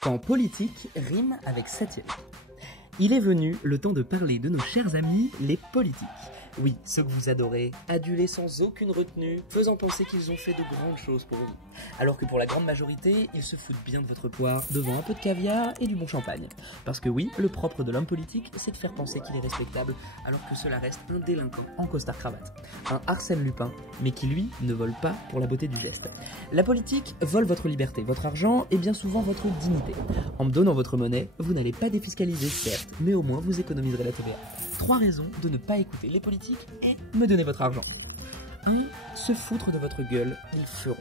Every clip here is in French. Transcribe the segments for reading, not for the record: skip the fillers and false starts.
Quand politique rime avec satire. Il est venu le temps de parler de nos chers amis, les politiques. Oui, ceux que vous adorez, adulés sans aucune retenue, faisant penser qu'ils ont fait de grandes choses pour vous. Alors que pour la grande majorité, ils se foutent bien de votre poire, devant un peu de caviar et du bon champagne. Parce que oui, le propre de l'homme politique, c'est de faire penser qu'il est respectable, alors que cela reste un délinquant en costard-cravate. Un Arsène Lupin, mais qui lui, ne vole pas pour la beauté du geste. La politique vole votre liberté, votre argent et bien souvent votre dignité. En me donnant votre monnaie, vous n'allez pas défiscaliser, certes, mais au moins vous économiserez la TVA. 3 raisons de ne pas écouter les politiques et me donner votre argent. Et se foutre de votre gueule, ils feront.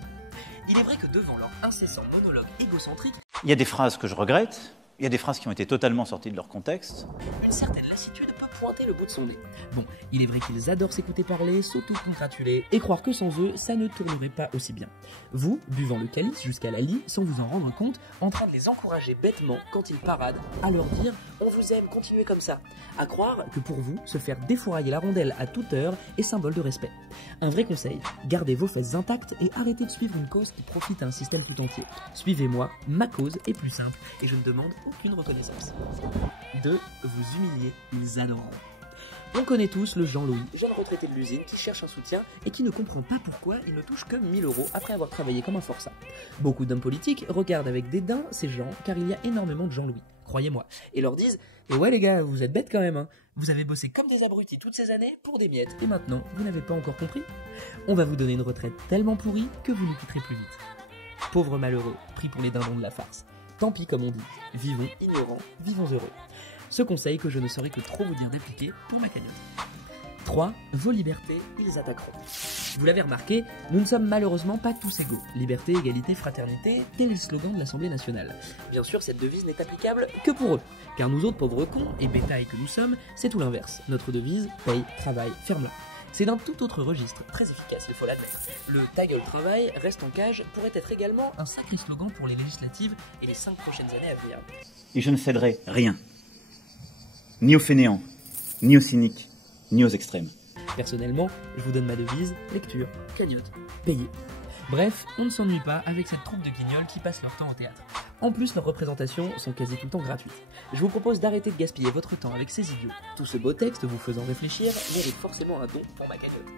Il est vrai que devant leur incessant monologue égocentrique, il y a des phrases que je regrette, il y a des phrases qui ont été totalement sorties de leur contexte. Une certaine lassitude peut pointer le bout de son nez. Bon, il est vrai qu'ils adorent s'écouter parler, s'auto-congratuler et croire que sans eux, ça ne tournerait pas aussi bien. Vous, buvant le calice jusqu'à la lie, sans vous en rendre compte, en train de les encourager bêtement quand ils paradent, à leur dire « on vous aime, continuez comme ça », à croire que pour vous, se faire défourailler la rondelle à toute heure est symbole de respect. Un vrai conseil, gardez vos fesses intactes et arrêtez de suivre une cause qui profite à un système tout entier. Suivez-moi, ma cause est plus simple et je ne demande aucune reconnaissance. 2. Vous humilier, ils adoreront. On connaît tous le Jean-Louis, jeune retraité de l'usine qui cherche un soutien et qui ne comprend pas pourquoi il ne touche que 1000 € après avoir travaillé comme un forçat. Beaucoup d'hommes politiques regardent avec dédain ces gens car il y a énormément de Jean-Louis, croyez-moi, et leur disent « Et ouais les gars, vous êtes bêtes quand même, hein. Vous avez bossé comme des abrutis toutes ces années pour des miettes et maintenant vous n'avez pas encore compris. On va vous donner une retraite tellement pourrie que vous nous quitterez plus vite. » Pauvres malheureux, pris pour les dindons de la farce. Tant pis comme on dit, vivons ignorants, vivons heureux. Ce conseil que je ne saurais que trop vous dire d'appliquer pour ma cagnotte. 3. Vos libertés, ils attaqueront. Vous l'avez remarqué, nous ne sommes malheureusement pas tous égaux. Liberté, égalité, fraternité, tel est le slogan de l'Assemblée nationale. Bien sûr, cette devise n'est applicable que pour eux, car nous autres pauvres cons et bétail que nous sommes, c'est tout l'inverse. Notre devise, paye, travail, ferme-la. C'est d'un tout autre registre, très efficace, il faut l'admettre. Le « ta gueule travail » reste en cage pourrait être également un sacré slogan pour les législatives et les 5 prochaines années à venir. Et je ne céderai rien, ni aux fainéants, ni aux cyniques, ni aux extrêmes. Personnellement, je vous donne ma devise, lecture, cagnotte, payé. Bref, on ne s'ennuie pas avec cette troupe de guignols qui passent leur temps au théâtre. En plus, leurs représentations sont quasi tout le temps gratuites. Je vous propose d'arrêter de gaspiller votre temps avec ces idiots. Tout ce beau texte vous faisant réfléchir mérite forcément un don pour ma cagnotte.